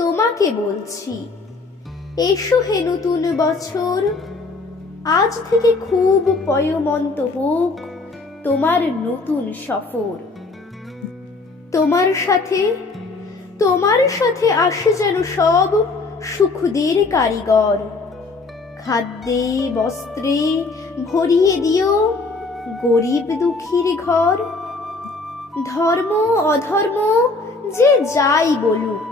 তোমাকে বলছি এসো হে নতুন বছর আজ থেকে খুব পয়মন্ত হোক তোমার নতুন সফর তোমার সাথে তোমার সাথে আসে যেন সব সুখদের কারিগর খাদ্যে বস্ত্রে ভরিয়ে দিও গরিব দুঃখীর ঘর ধর্ম অধর্ম যে যাই বলুক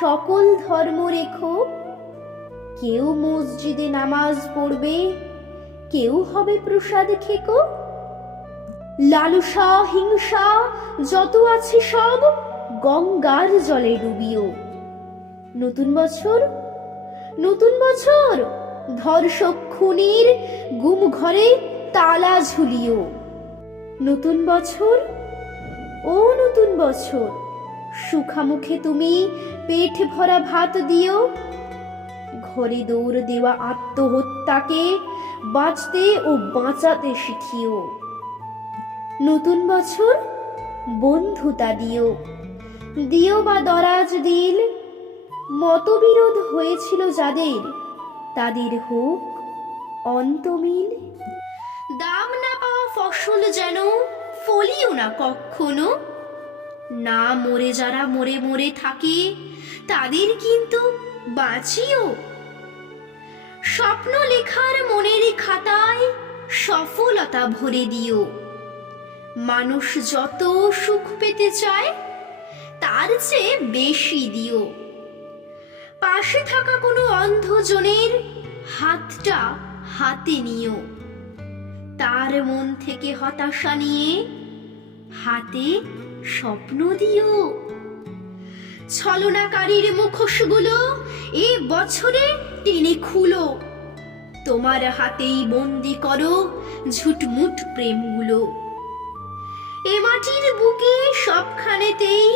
সকল ধর্ম রেখো কেউ মসজিদে নামাজ পড়বে কেউ হবে প্রসাদ খেকো লালসা হিংসা যত আছে সব গঙ্গার জলে ডুবিও নতুন বছর নতুন বছর ধর্ষক খুনির গুম ঘরে তালা ঝুলিও নতুন বছর ও নতুন বছর সুখামুখে তুমি পেট ভরা ভাত দিও ঘরে দৌড় দেওয়া আত্মহত্যাকে বাঁচতে ও বাঁচাতে শিখিও নতুন বছর বন্ধুতা দিও দিও বা দরাজ দিল মতবিরোধ হয়েছিল যাদের তাদের হোক অন্তমিল দাম না পাওয়া ফসল যেন ফলিও না কখনো না মরে যারা মরে মরে থাকে তাদের কিন্তু বাঁচিও স্বপ্ন লেখার মনের খাতায় সফলতা ভরে দিও মানুষ যত সুখ পেতে চায় তার চেয়ে বেশি দিও পাশে থাকা কোনো অন্ধজনের হাতটা হাতে নিও তার মন থেকে হতাশা নিয়ে হাতে স্বপ্ন দিও ছলনাকারীর মুখোশগুলো এ বছরে টেনে খুলো তোমার হাতেই বন্দি করো ঝুটমুট প্রেমগুলো এ মাটির বুকে সবখানেতেই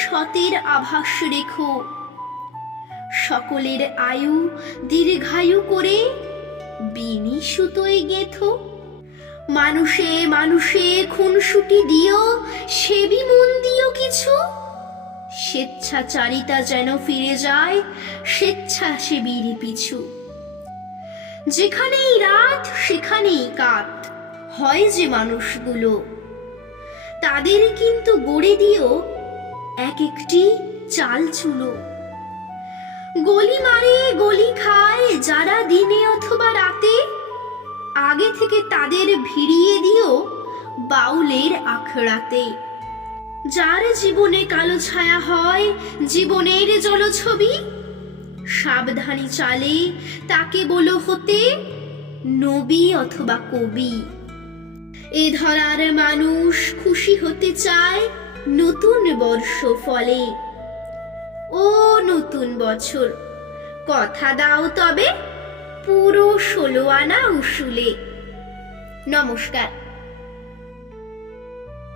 সতের আভাস রেখো সকলের আয়ু দীর্ঘায়ু করে বিনি সুতোয় গেথো মানুষে মানুষে খুনসুটি দিও সেবি মন দিও কিছু স্বেচ্ছাচারিতা যেন ফিরে যায় স্বেচ্ছা স্বেচ্ছাসেবীর পিছু যেখানেই রাত সেখানেই কাত হয় যে মানুষগুলো তাদের কিন্তু গড়ে দিও এক একটি চাল চুলো গলি মারে গলি খায় যারা দিনে অথবা রাতে আগে থেকে তাদের ভিড়িয়ে দিও বাউলের আখড়াতে যার জীবনে কালো ছায়া হয় জীবনের জলছবি সাবধানে চালে তাকে বলো হতে নবী অথবা কবি এ ধরার মানুষ খুশি হতে চায় নতুন বর্ষ ফলে ও নতুন বছর কথা দাও তবে পুরো ষোলো আনা উসুলে নমস্কার